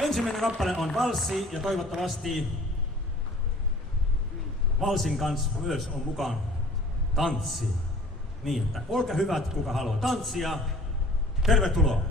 Ensimmäinen kappale on valssi ja toivottavasti valsin kanssa myös on mukaan tanssi. Niin, että olkaa hyvät, kuka haluaa tanssia. Tervetuloa!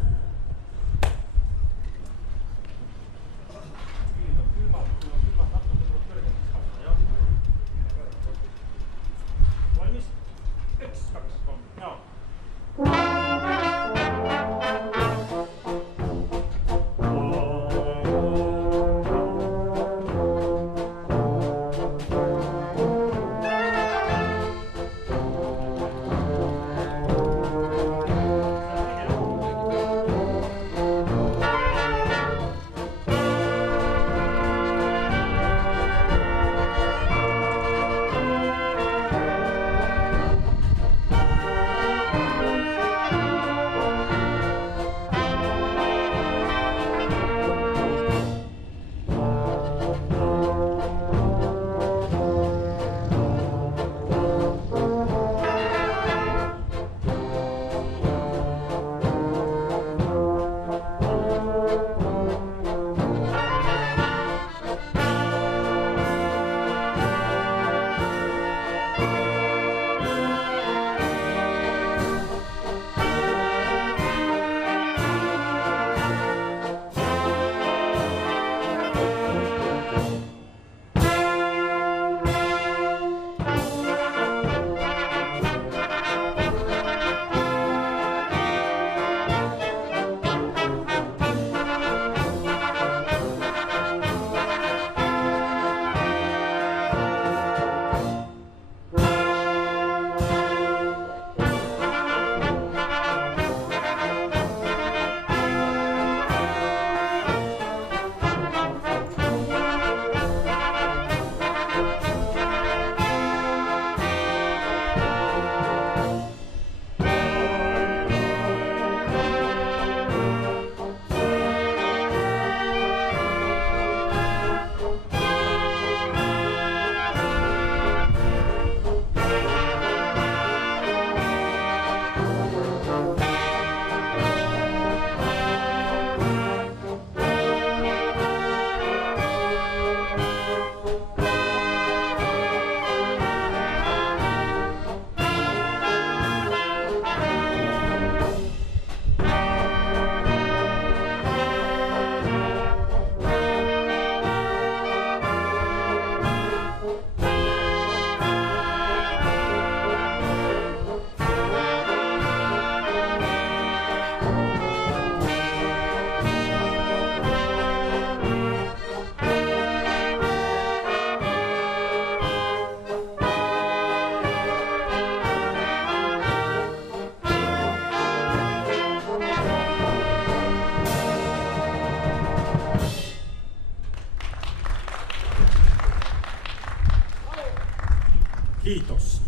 Kiitos.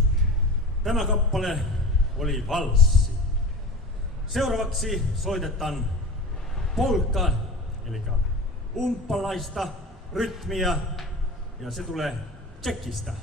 Tämä kappale oli valssi. Seuraavaksi soitetaan polka, eli umppalaista rytmiä, ja se tulee Tšekistä.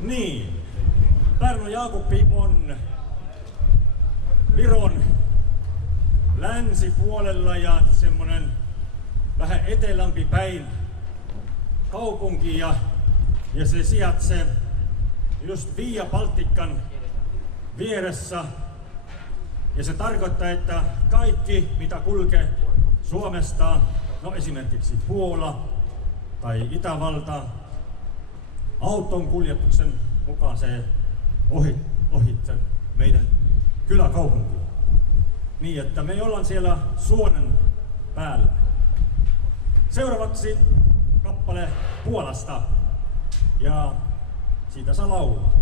Niin. Pärnu Jaakopi on Viron länsipuolella ja semmonen vähän etelämpi päin kaupunki ja se sijaitsee just Via Baltican vieressä. Ja se tarkoittaa, että kaikki mitä kulkee Suomesta, no esimerkiksi Puola tai Itävalta, auton kuljetuksen mukaan se ohitse meidän kyläkaupunki. Niin, että me ollaan siellä suonen päällä. Seuraavaksi kappale Puolasta ja siitä saa laulaa.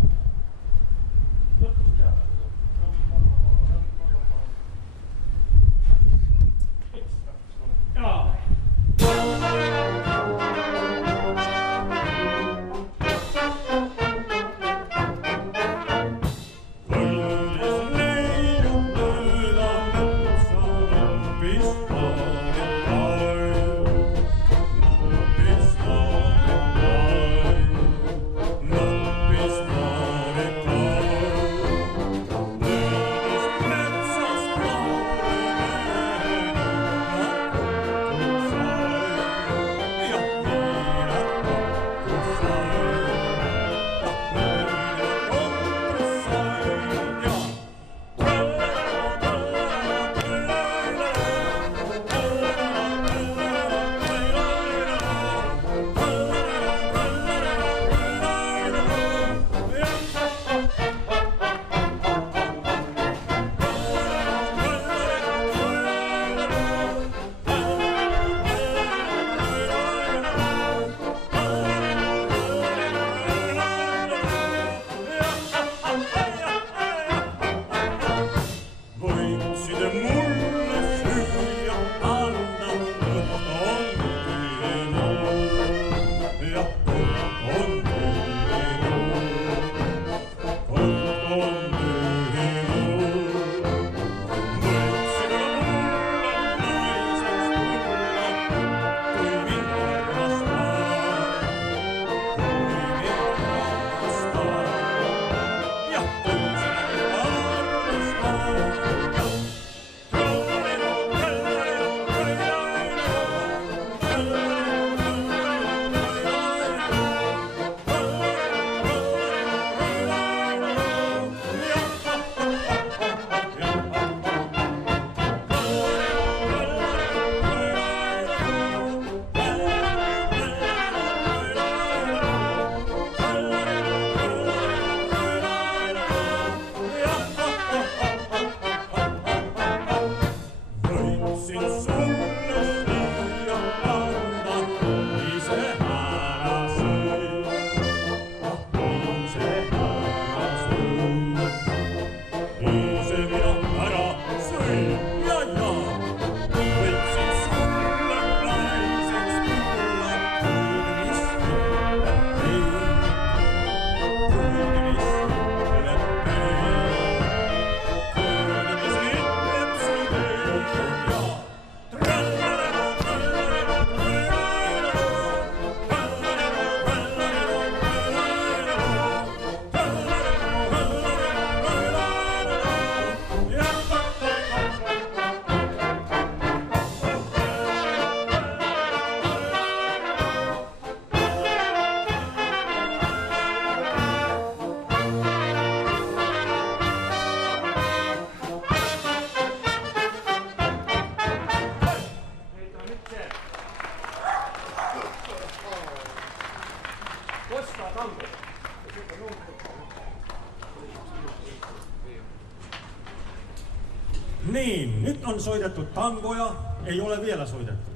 Niin, nyt on soitettu tangoja, ei ole vielä soitettu.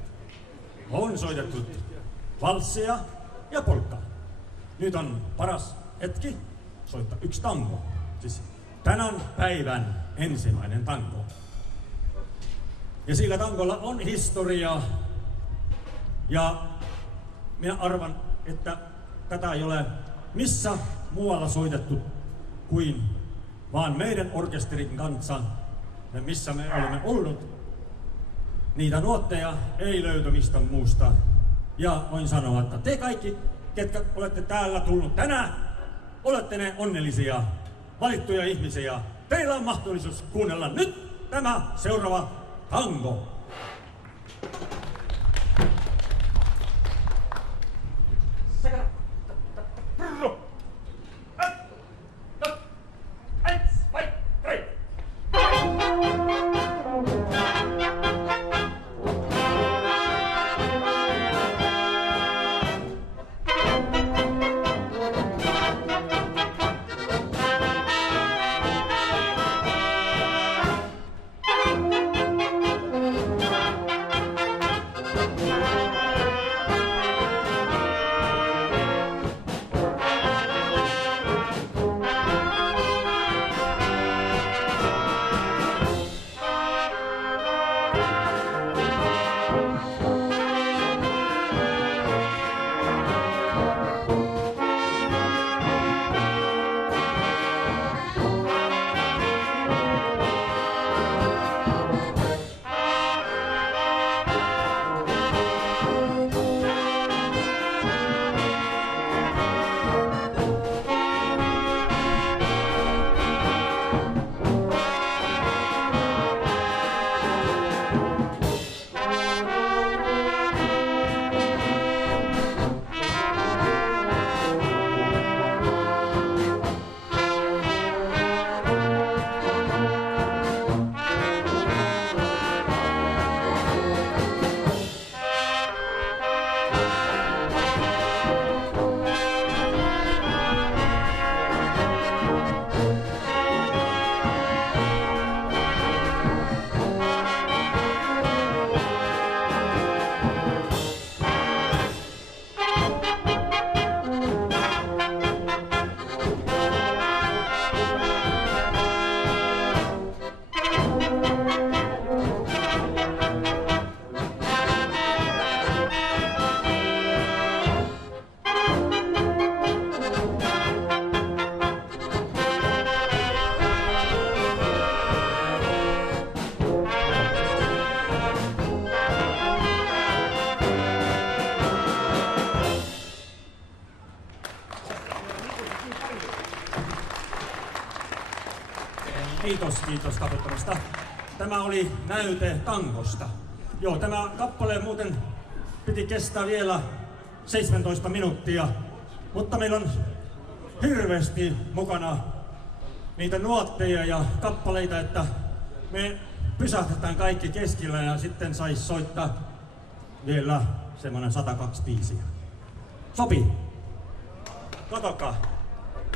On soitettu valsseja ja polkkaa. Nyt on paras hetki soittaa yksi tango. Siis tänään päivän ensimmäinen tango. Ja sillä tangolla on historia. Ja minä arvan, että tätä ei ole missä muualla soitettu kuin vaan meidän orkesterin kanssa, missä me olemme ollut. Niitä nuotteja ei löydy mistä muusta. Ja voin sanoa, että te kaikki, ketkä olette täällä tullut tänään, olette ne onnellisia, valittuja ihmisiä. Teillä on mahdollisuus kuunnella nyt tämä seuraava tango. Kiitos kapittamasta. Tämä oli näyte tangosta. Joo, tämä kappale muuten piti kestää vielä 17 minuuttia, mutta meillä on hirveästi mukana niitä nuotteja ja kappaleita, että me pysähtetään kaikki keskellä ja sitten sais soittaa vielä semmonen 102 biisiä. Sopii? Katokaa.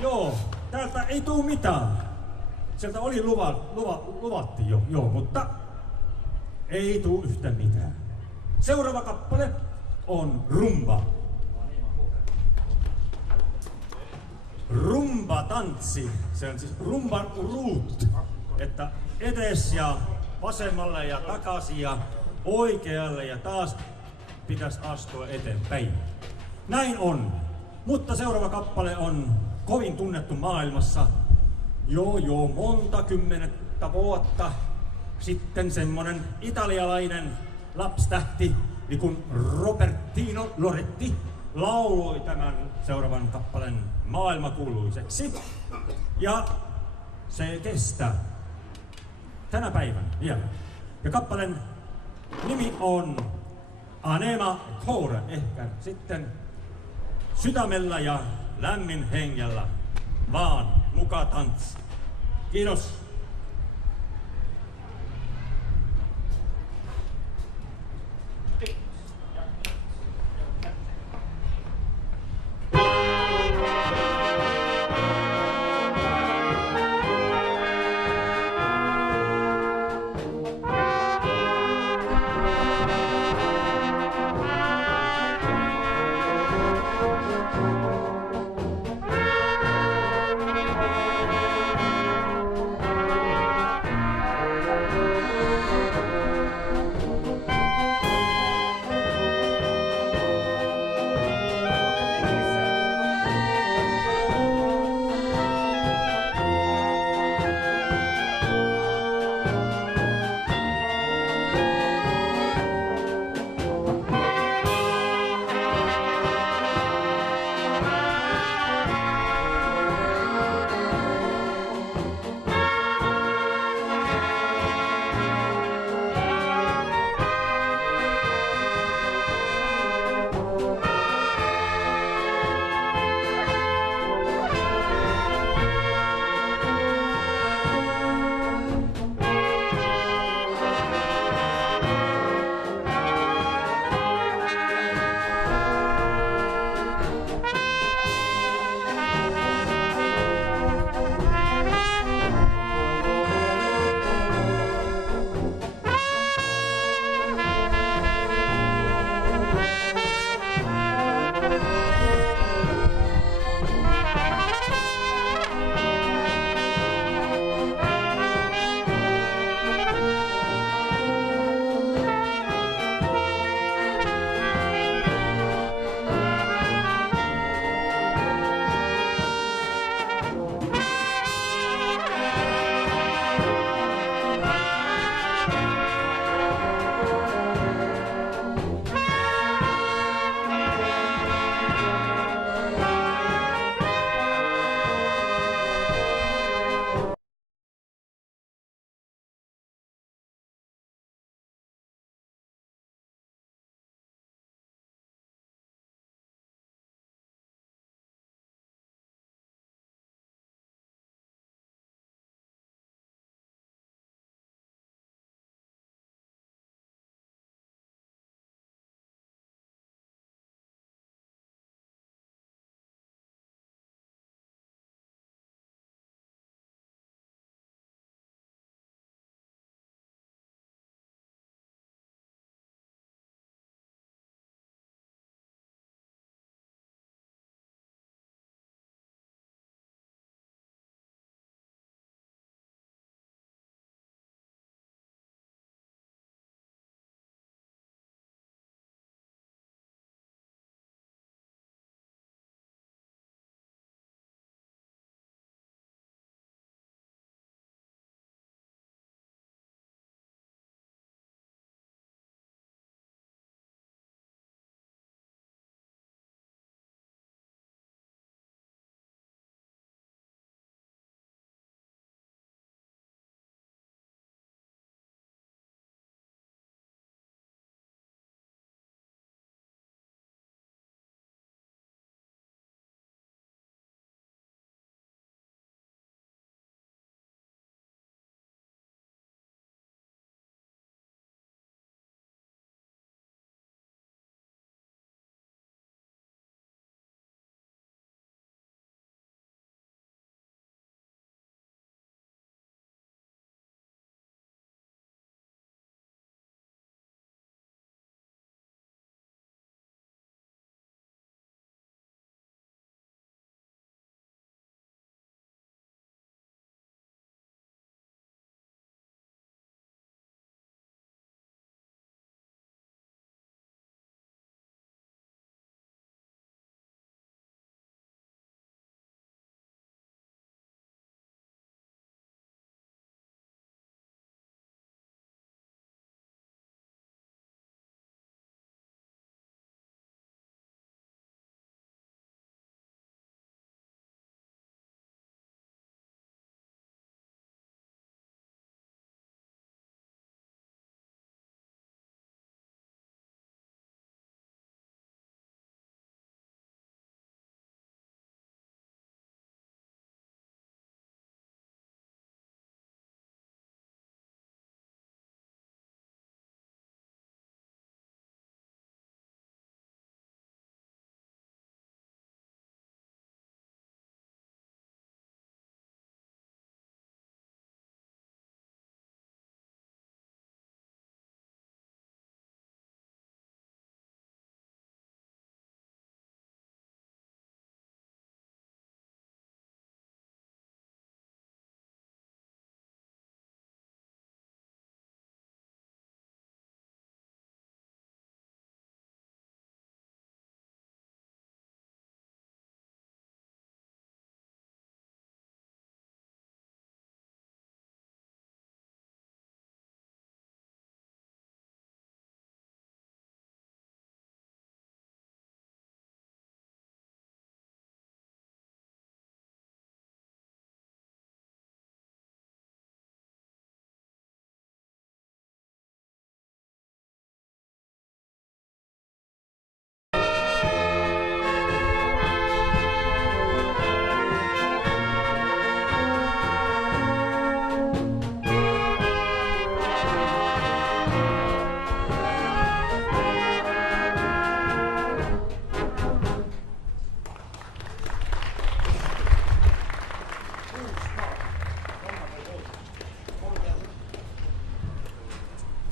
Joo, täältä ei tuu mitään. Sieltä oli luvattiin jo, joo, mutta ei tuu yhtään mitään. Seuraava kappale on rumba. Rumba-tanssi, se on siis rumban ruut, että edes ja vasemmalle ja takaisin ja oikealle ja taas pitäisi astua eteenpäin. Näin on, mutta seuraava kappale on kovin tunnettu maailmassa. Joo, monta kymmenettä vuotta sitten semmonen italialainen lapstähti, niin kuin Robertino Loretti, lauloi tämän seuraavan kappaleen maailmankuuluiseksi. Ja se kestää tänä päivänä vielä. Ja kappaleen nimi on Anima Core, ehkä sitten sydämellä ja lämmin hengellä vaan mukaan tanssi. Kiitos.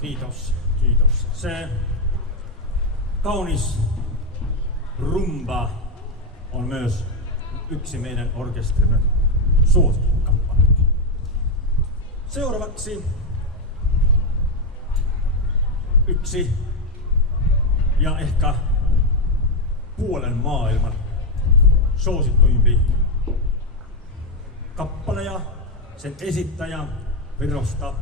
Kiitos, kiitos. Se kaunis rumba on myös yksi meidän orkestrimme suosikkikappale. Seuraavaksi yksi ja ehkä puolen maailman suosittuimpi kappale ja sen esittäjä Virosta,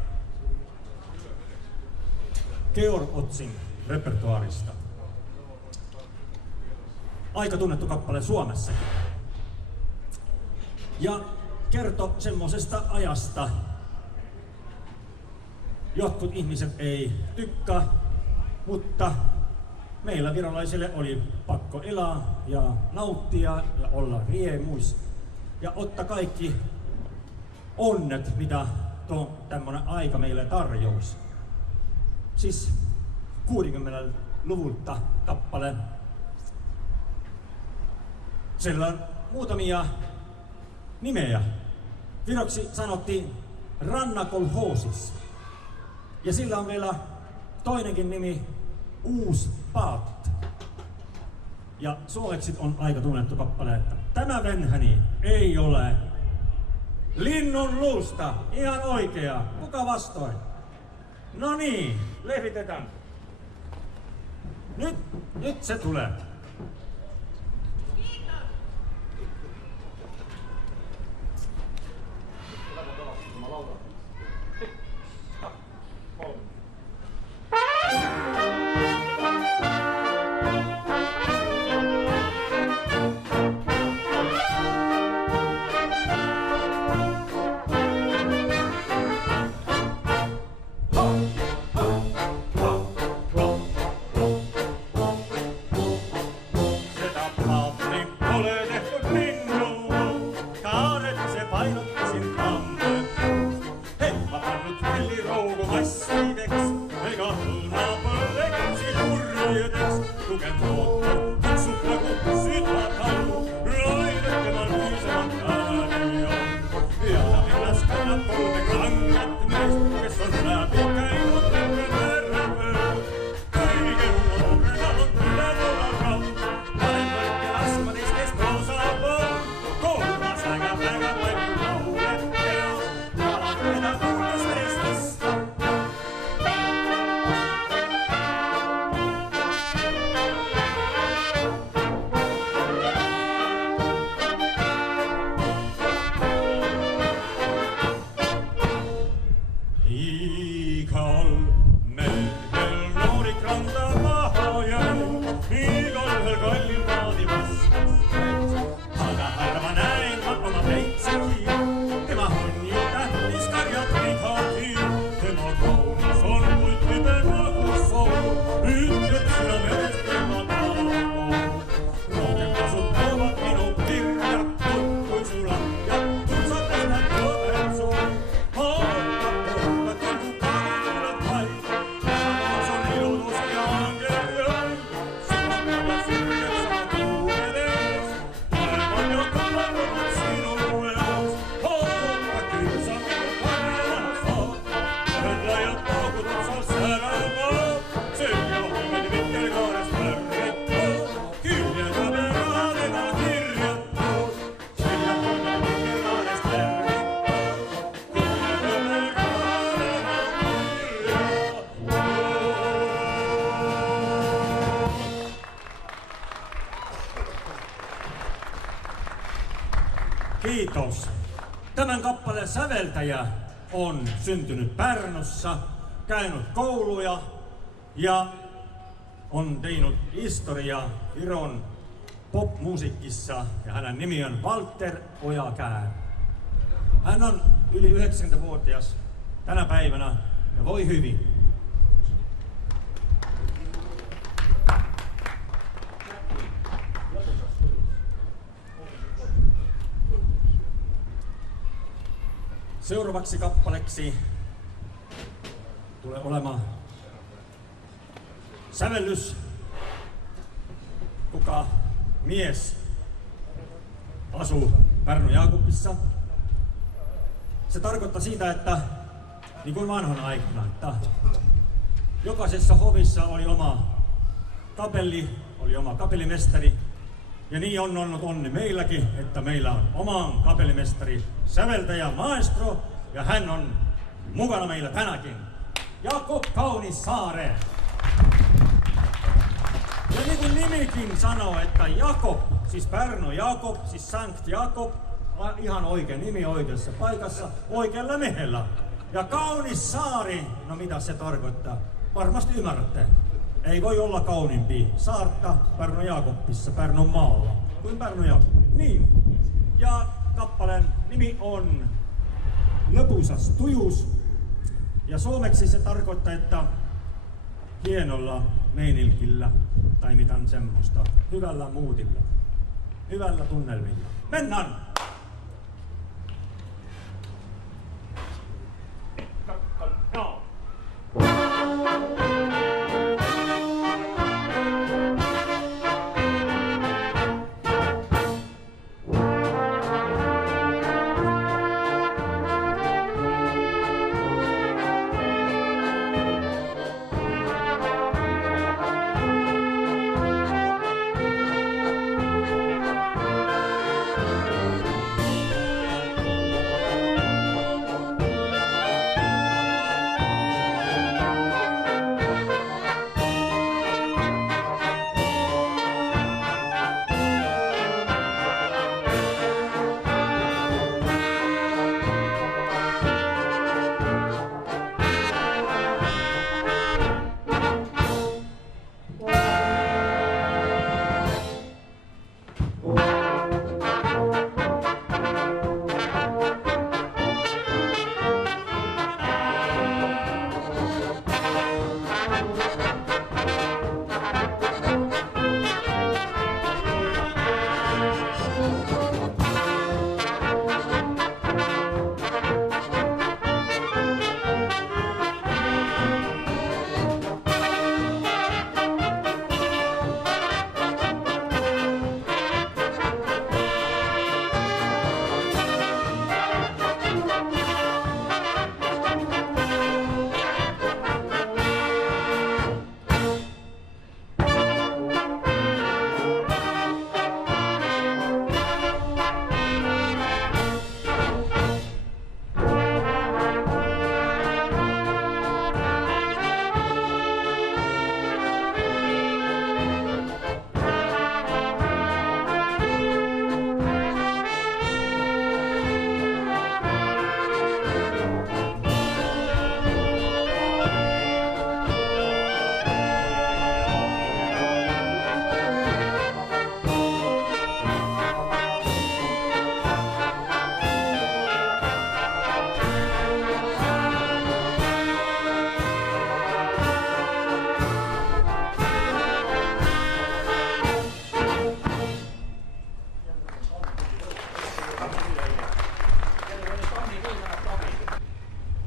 Georg Otzing repertuaarista. Aika tunnettu kappale Suomessakin. Ja kertoo semmosesta ajasta. Jotkut ihmiset ei tykkää, mutta meillä virolaisille oli pakko elää ja nauttia ja olla riemuis. Ja ottaa kaikki onnet, mitä tuo tämmönen aika meille tarjoisi. Siis 60-luvulta kappale. Siellä on muutamia nimeä. Viroksi sanottiin Rannakolhoosis. Ja sillä on vielä toinenkin nimi, Uus Paat. Ja suomeksi on aika tunnettu kappale, että tämä venhäni ei ole linnun luusta, ihan oikea. Kuka vastoin? No niin, levitetään. Nyt se tulee. Kiitos. Tämän kappaleen säveltäjä on syntynyt Pärnussa, käynyt kouluja ja on tehnyt historiaa Viron popmusiikissa ja hänen nimi on Walter Ojakää. Hän on yli 90-vuotias tänä päivänä ja voi hyvin. Seuraavaksi kappaleksi tulee olemaan sävellys, kuka mies asuu Pärnun Jaakupissa. Se tarkoittaa siitä, että niin kuin vanhana aikana, että Jokaisessa hovissa oli oma kapelli, oli oma kapellimestari. Ja niin on ollut onni meilläkin, että meillä on oma kapellimestari, säveltäjä, maestro, ja hän on mukana meillä tänäkin. Jakob Kaunissaare. Ja niin kuin nimikin sanoo, että Jakob, siis Pärnu Jakob, siis Sankt Jakob, ihan oikein nimi oikeassa paikassa, oikealla miehellä. Ja Kaunissaari, no mitä se tarkoittaa? Varmasti ymmärrätte. Ei voi olla kauniimpi saarta Pärnu Jakobissa, Pärnun maalla, kuin Pärnu Jakobbi. Niin. Ja kappaleen nimi on Löpusas tujuus. Ja suomeksi se tarkoittaa, että hienolla meinilkillä tai mitään semmoista. Hyvällä muutilla. Hyvällä tunnelmilla. Mennään!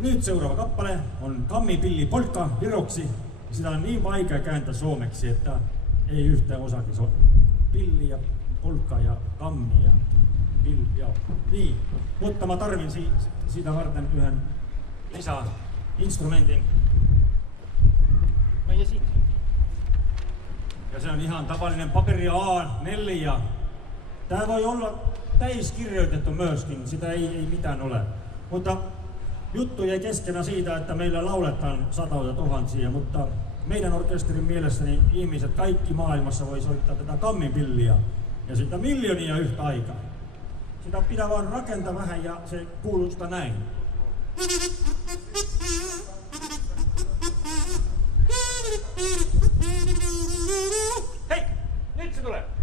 Nyt seuraava kappale on Kammipilli polkka viroksi. Sitä on niin vaikea kääntää suomeksi, että ei yhtään osakin. Se on pilli ja polkka ja kammi ja pilli ja niin. Mutta mä tarvin siitä varten yhden lisäinstrumentin. Ja se on ihan tavallinen paperi A4. Tää voi olla täiskirjoitettu myöskin, sitä ei mitään ole. Mutta juttu jäi keskenä siitä, että meillä lauletaan satoja tuhansia, mutta meidän orkesterin mielessäni ihmiset kaikki maailmassa voi soittaa tätä kammipilliä ja sitä miljoonia yhtä aikaa. Sitä pitää vaan rakentaa vähän ja se kuulostaa näin. Hei! Nyt se tulee!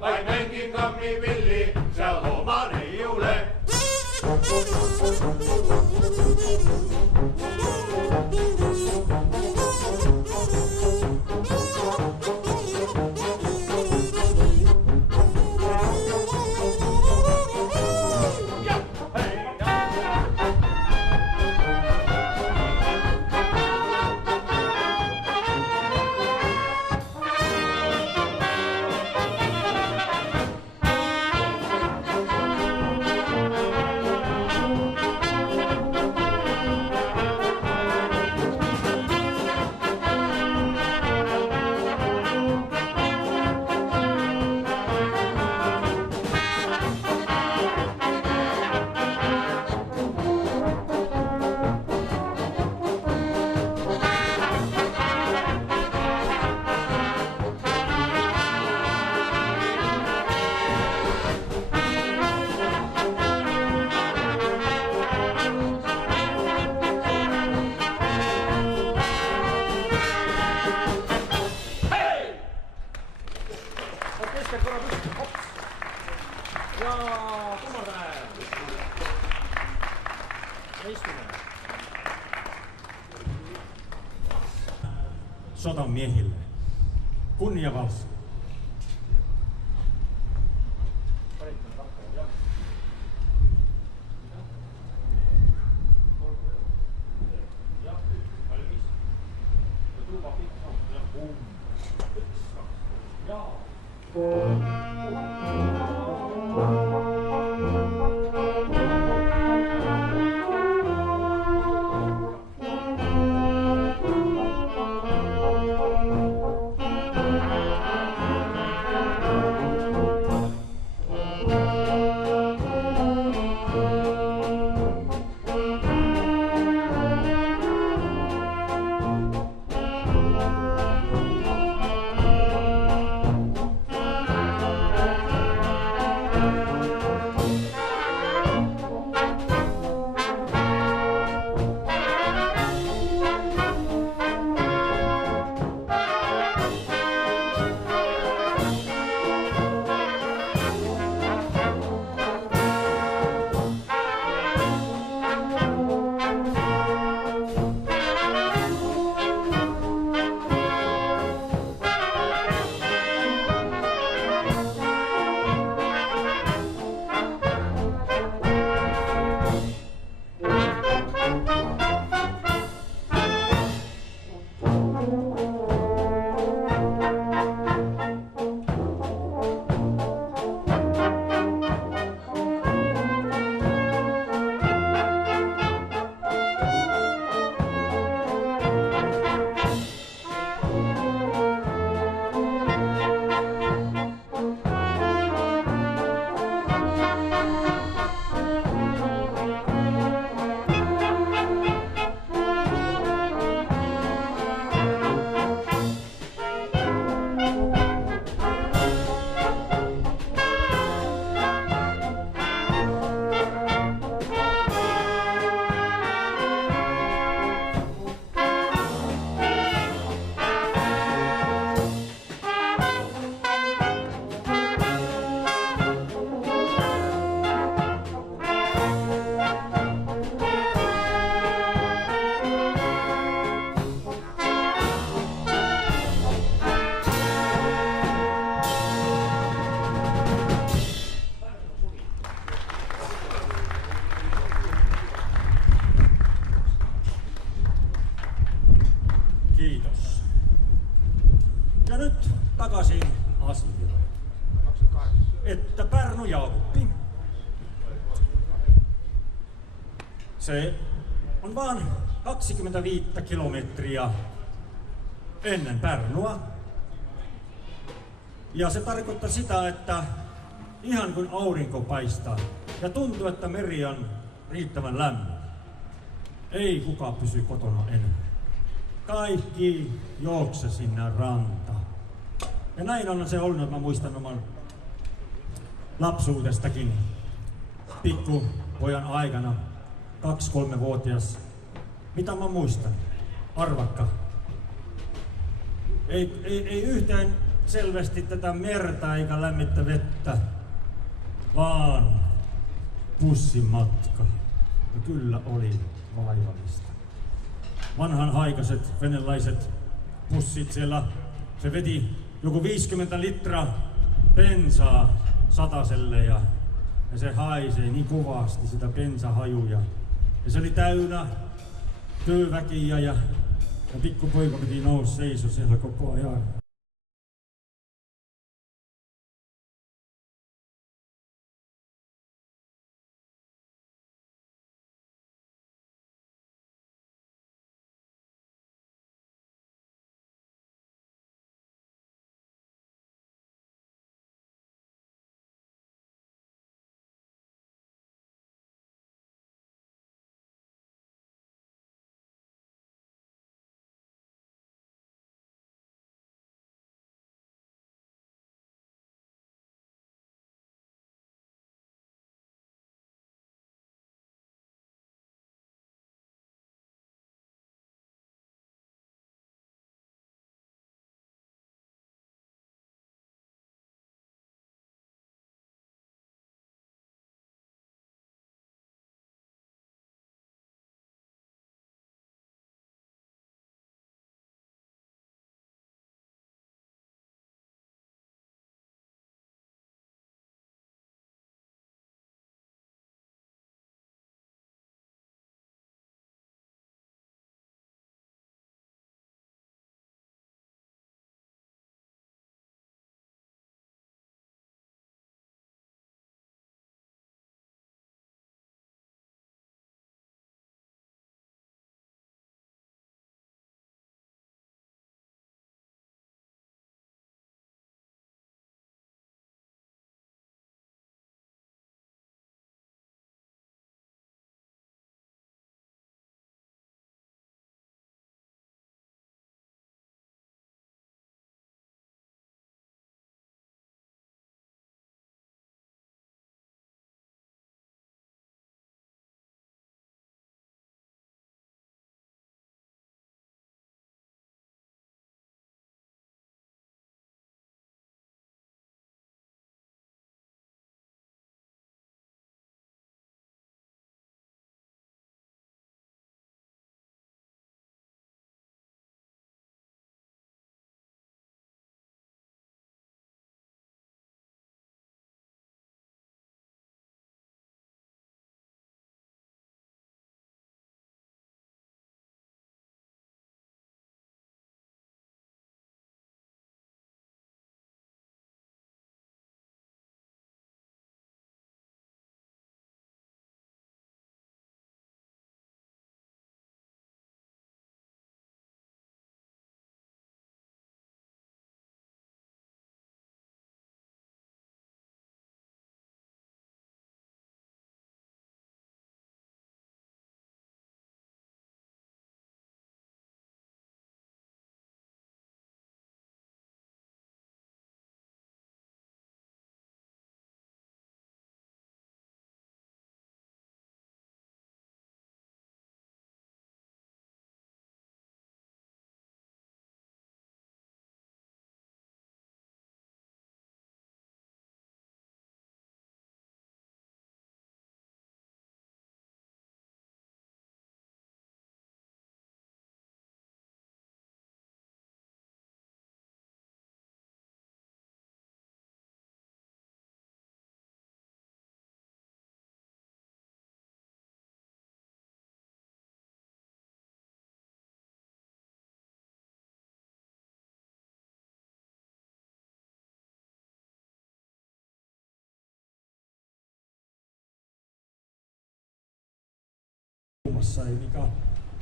vain menkin kammi villi, se loman ei ole. Sotan miehille. Kunniavalssi. Kiitos. Ja nyt takaisin asiaan. Että Pärnu jauhti. Se on vaan 25 kilometriä ennen Pärnua. Ja se tarkoittaa sitä, että ihan kun aurinko paistaa ja tuntuu, että meri on riittävän lämmin, ei kukaan pysy kotona enää. Kaikki juokse sinne rantaan. Ja näin on se ollut, että mä muistan oman lapsuudestakin pikkupojan aikana, 2-3-vuotias. Mitä mä muistan? Arvakka. Ei yhteen selvästi tätä merta eikä lämmintä vettä, vaan bussimatka. Ja kyllä oli vaivallista. Vanhanhaikaiset venelaiset bussit siellä, se veti joku 50 litraa bensaa sataselle ja se haisee niin kovasti sitä bensahajuja. Ja se oli täynnä työväkiä ja pikkupoika piti nousta seiso siellä koko ajan.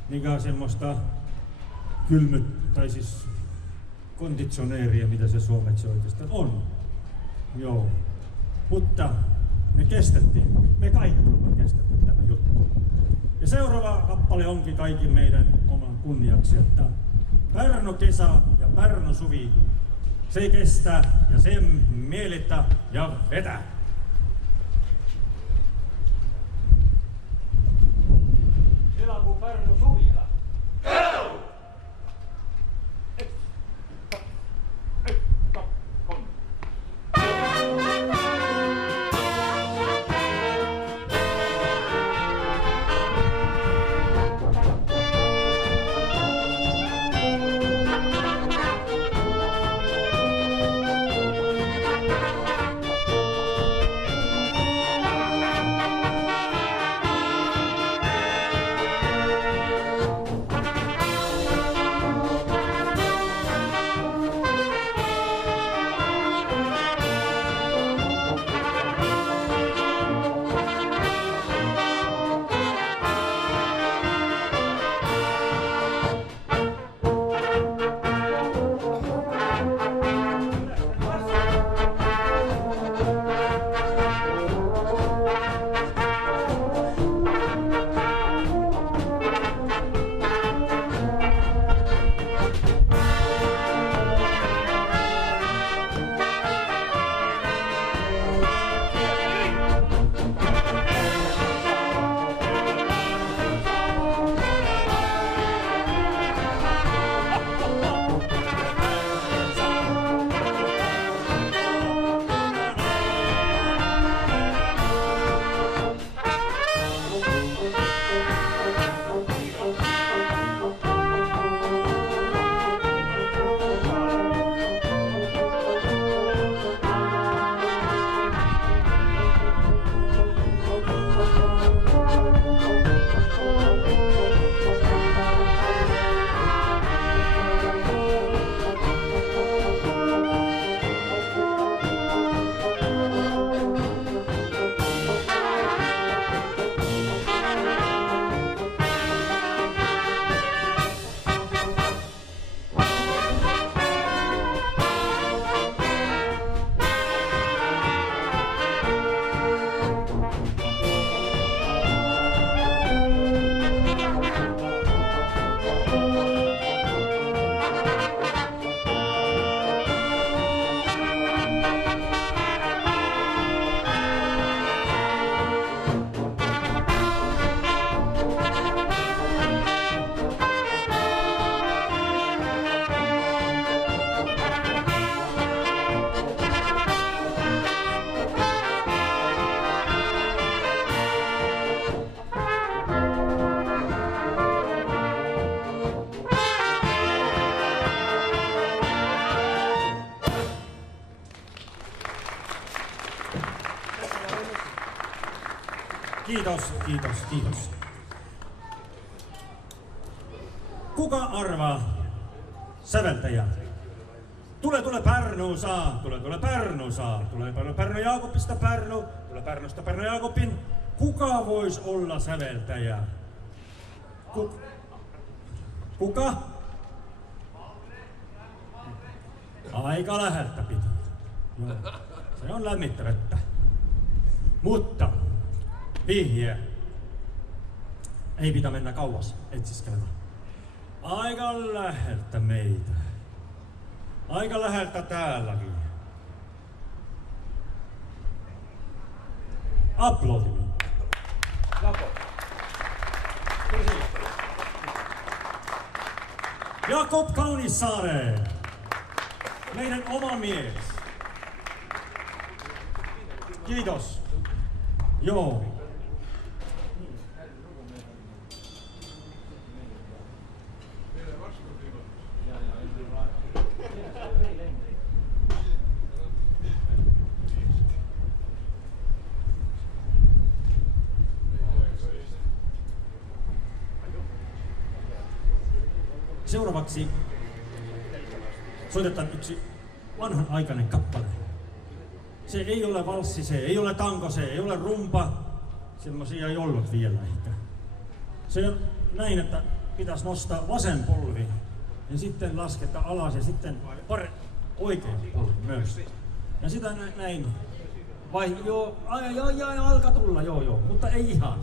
Mikä semmoista tai siis konditioneeria, mitä se suomeksi oikeastaan on. Joo. Mutta me kestettiin. Me kaikki ollaan kestetty tämä juttu. Ja seuraava kappale onkin kaikki meidän oman kunniaksi, että Pärnu kesä ja Pärnu suvi, se kestää ja se mielitä ja vetää. Elää Pärnu suvia. Hello! Kiitos, kiitos, kiitos. Kuka arvaa säveltäjä? Tule Pärnu saa, tule Pärnu saa, tule Pärnu Jaakopista Pärnu, tule Pärnusta Pärnu Jaakopin. Kuka vois olla säveltäjä? Kuka? Aika läheltä pitää. Joo. Se on lämmittävättä. Mutta vihje. Ei pitää mennä kauas etsiskelemään. Aika läheltä meitä. Aika läheltä täälläkin. Aplodi. Jakob Kaunissaare. Meidän oma mies. Kiitos. Joo. Seuraavaksi soitetaan yksi vanhanaikainen kappale. Se ei ole valssi, se ei ole tanko, se ei ole rumpa. Semmosia ei ollut vielä ehkä. Se on näin, että pitäisi nostaa vasen polvi ja sitten lasketa alas ja sitten oikein polvi myös. Ja sitä näin. Vai joo, alkaa tulla, joo, mutta ei ihan.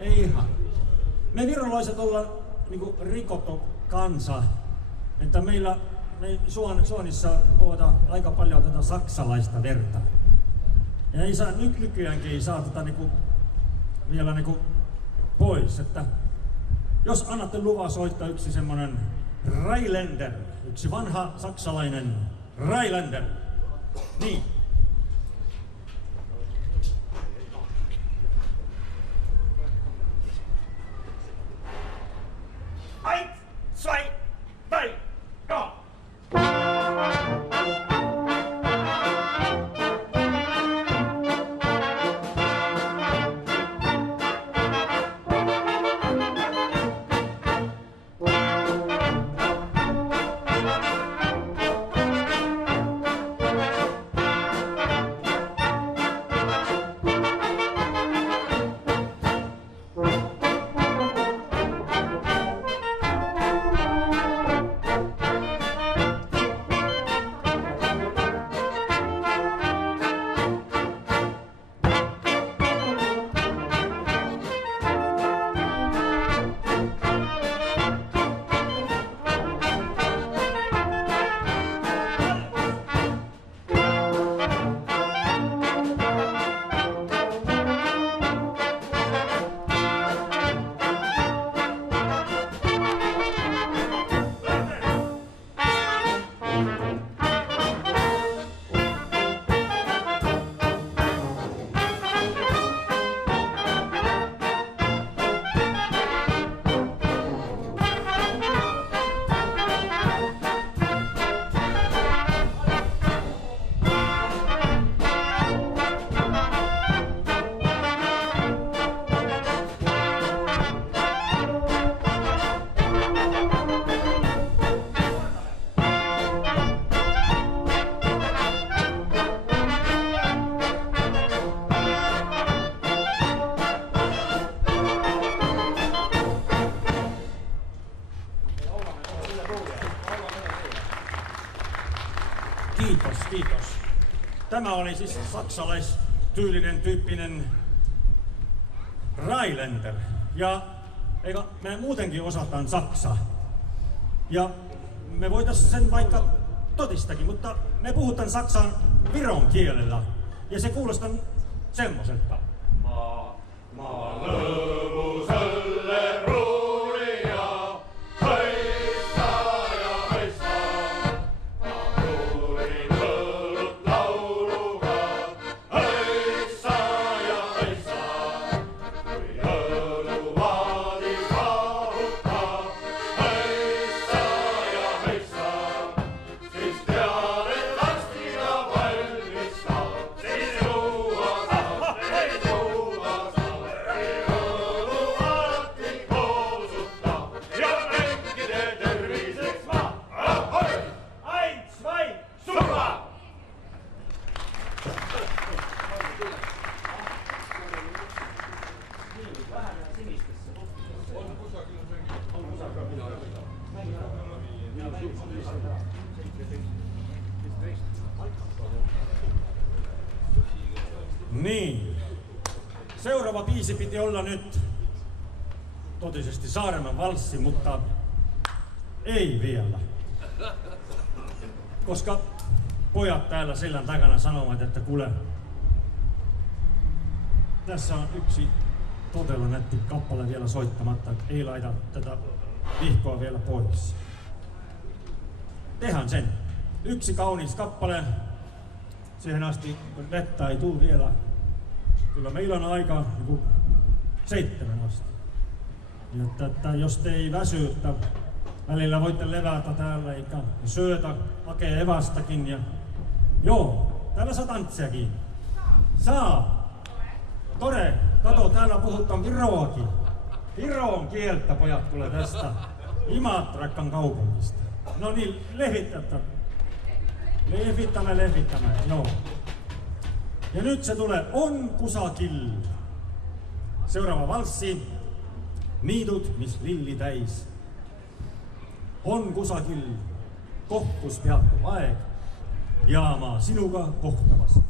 Ei ihan. Me virolaiset ollaan niinku rikottu kansa, että meillä Suonissa voidaan aika paljon tätä saksalaista verta. Ja ei saa, nykyäänkin ei saa tätä niinku, vielä niinku pois, että jos annatte luvan soittaa yksi semmonen Rheinländer, yksi vanha saksalainen Rheinländer, niin. Eins, zwei, drei, go! Kiitos. Tämä oli siis saksalaistyylinen tyyppinen Rheinländer. Ja me muutenkin osataan saksaa. Ja me voitais sen vaikka totistakin, mutta me puhutaan saksan viron kielellä. Ja se kuulostaa semmoiselta. Maa lövuselle ruulia, heissa ja heissa. Maa ruulin höllut laulukat, heissa ja heissa. Kui höllu vaadi saavuttaa, heissa ja heissa. Siis teadet lastia valmistaa, siis juua saa, ei juua saa. Niin. Seuraava biisi piti olla nyt totisesti Saaremäen valssi, mutta ei vielä. Koska pojat täällä sillan takana sanovat, että kuule, tässä on yksi todella nätti kappale vielä soittamatta, ei laita tätä vihkoa vielä pois. Tehän sen. Yksi kaunis kappale. Siihen asti vettä ei tule vielä. Kyllä meillä on aika 7 asti. Että jos te ei väsy, että välillä voitte levätä täällä eikä syötä, hakee evästäkin ja... Joo, täällä saa tanssiakin. Saa. Tore, kato, täällä puhutaan viroakin. Viron kieltä pojat tulee tästä Imatrakan kaupungista. No niin, levittämä, joo. Ja nyt se tulee On kusakil. Seuraava valssi. Niidut, mis lilli täis. On kusakil kohtus peattu aeg. Jaamaa sinuga kohtavasti.